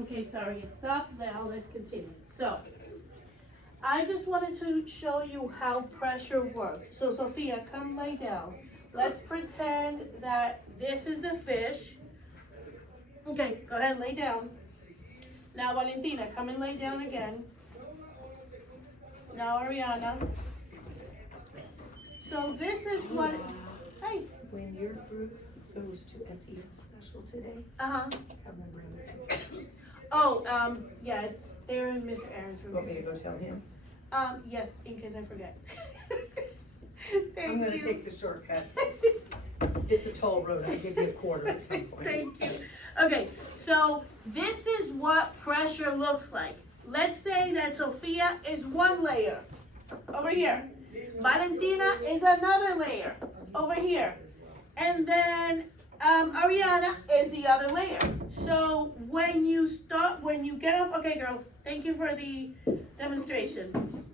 Okay, sorry, it stopped. Now let's continue. So, I just wanted to show you how pressure works. So, Sophia, come lay down. Let's pretend that this is the fish. Okay, go ahead, lay down. Now, Valentina, come and lay down again. Now, Ariana. So, this is what. Hey. When your group goes to SEO special today, Uh-huh. I will bring it. Oh, yeah, it's there in Mr. Aaron's You want me room. to go tell him? Yes, in case I forget. I'm gonna Thank you. take the shortcut. It's a toll road, I'll give you a quarter at some point. Thank you. Okay, so this is what pressure looks like. Let's say that Sophia is one layer over here. Valentina is another layer over here. And then Ariana is the other layer. So when you get up, okay girls, thank you for the demonstration.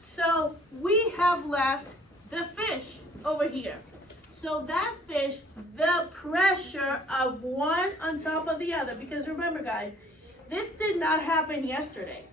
So we have left the fish over here. So that fish, the pressure of one on top of the other, because remember guys, this did not happen yesterday.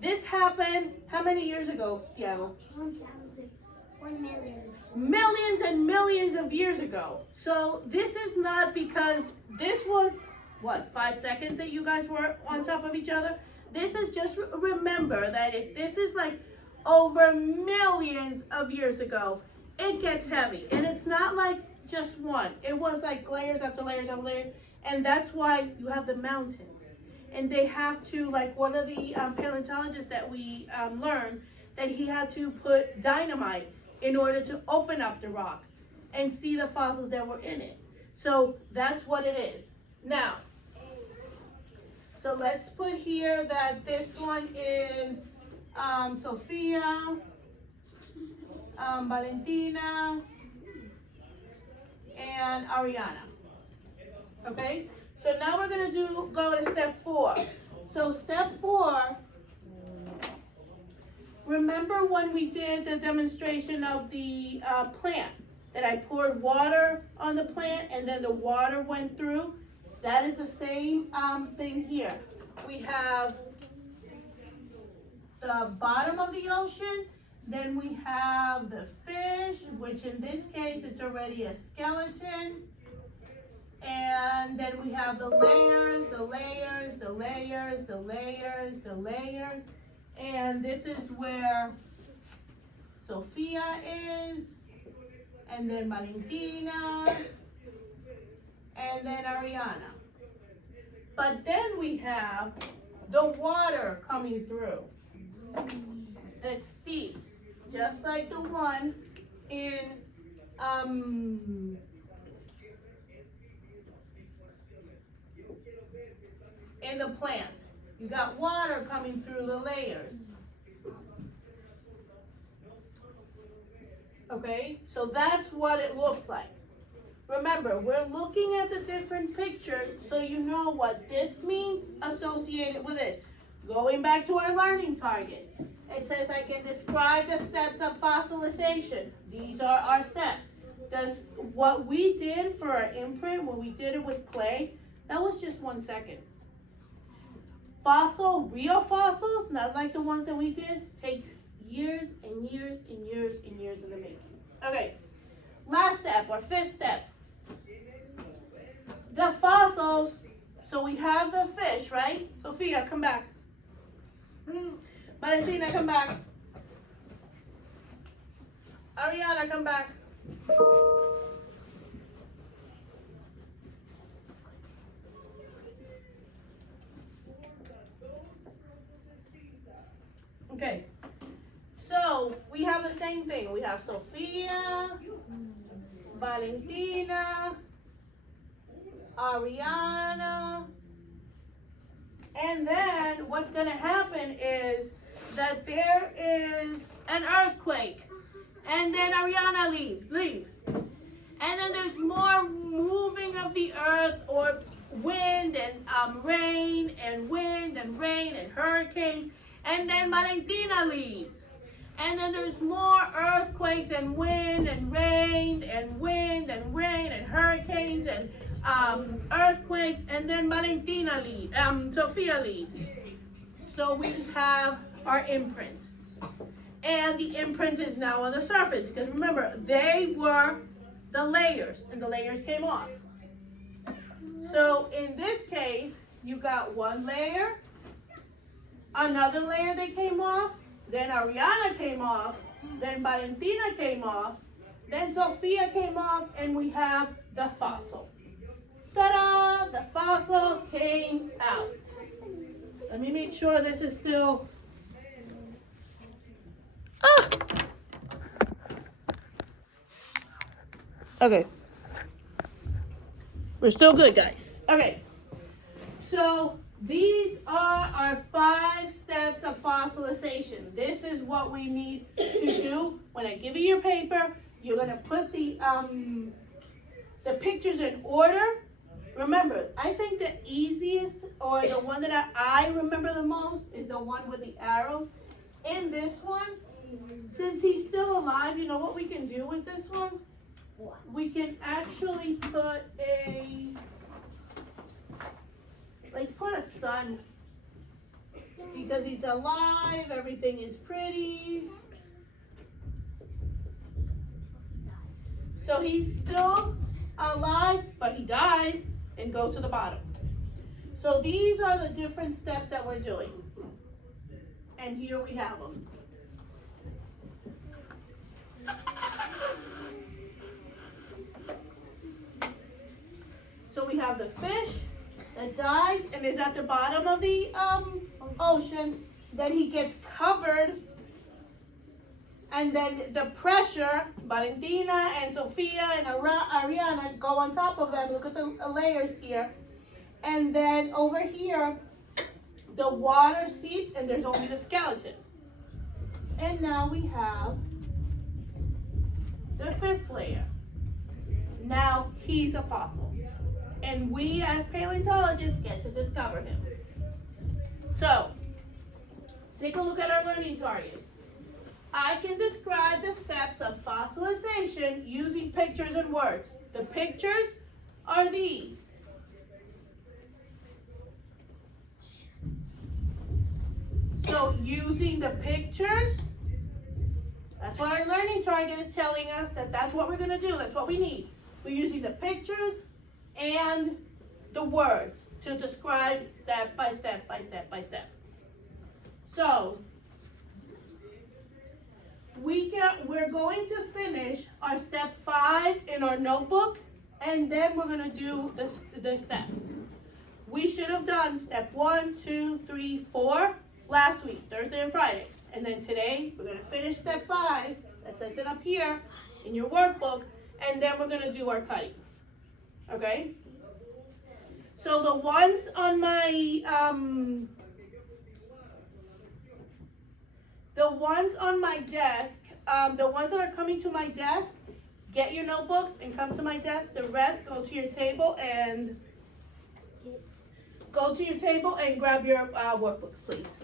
This happened how many years ago, Tiago? 1 million. Millions and millions of years ago. So this is not because this was, what, 5 seconds that you guys were on top of each other? This is just remember that if this is like over millions of years ago, it gets heavy. And it's not like just one. It was like layers after layers after layers. And that's why you have the mountains. And they have to, like one of the paleontologists that we learned, that he had to put dynamite in order to open up the rock and see the fossils that were in it. So that's what it is. Now, so let's put here that this one is Sophia, Valentina, and Ariana. Okay? So now we're gonna go to step 4. So step 4, remember when we did the demonstration of the plant, that I poured water on the plant and then the water went through? That is the same thing here. We have the bottom of the ocean, then we have the fish, which in this case it's already a skeleton. And then we have the layers, the layers, the layers, the layers, the layers. And this is where Sophia is, and then Valentina, and then Ariana. But then we have the water coming through. That's steep, just like the one in the plant. You got water coming through the layers. Okay, so that's what it looks like. Remember, we're looking at the different pictures so you know what this means associated with it. Going back to our learning target. It says I can describe the steps of fossilization. These are our steps. Does what we did for our imprint, when we did it with clay, that was just 1 second. Real fossils, not like the ones that we did, takes years and years and years and years in the making. Okay, last step, or 5th step. The fossils, so we have the fish, right? Sophia, come back. Valentina, come back. Ariana, come back. Okay, so we have the same thing. We have Sophia, Valentina, Ariana, and then what's going to happen is that there is an earthquake, and then Ariana leaves. And then there's more moving of the earth, or wind and rain and wind and rain and hurricanes. And then Valentina leaves. And then there's more earthquakes and wind and rain and wind and rain and hurricanes. And earthquakes, and then Valentina leaves, Sophia leaves. So we have our imprint. And the imprint is now on the surface, because remember, they were the layers, and the layers came off. So in this case, you got one layer, another layer that came off, then Ariana came off, then Valentina came off, then Sophia came off, and we have the fossil. Ta-da! The fossil came out. Let me make sure this is still... Ah! Okay. We're still good, guys. Okay. So these are our 5 steps of fossilization. This is what we need to do. When I give you your paper, you're gonna put the pictures in order. Remember, I think the easiest, or the one that I remember the most, is the one with the arrows. In this one, since he's still alive, you know what we can do with this one? We can actually put let's put a sun. Because he's alive, everything is pretty. So he's still alive, but he dies and goes to the bottom. So these are the different steps that we're doing. And here we have them. So we have the fish that dies and is at the bottom of the ocean. Then he gets covered. And then the pressure, Valentina and Sophia and Ariana go on top of them. Look at the layers here. And then over here, the water seeps and there's only the skeleton. And now we have the 5th layer. Now he's a fossil. And we as paleontologists get to discover him. So, take a look at our learning target. I can describe the steps of fossilization using pictures and words. The pictures are these. So using the pictures, that's what our learning target is telling us, that's what we're going to do. That's what we need. We're using the pictures and the words to describe step by step by step by step. So we're going to finish our step 5 in our notebook, and then we're going to do the steps. We should have done step 1, 2, 3, 4 last week, Thursday and Friday. And then today, we're going to finish step 5. That says it up here in your workbook. And then we're going to do our cutting. Okay? So the ones on my, desk, the ones that are coming to my desk, get your notebooks and come to my desk. The rest, go to your table and grab your workbooks, please.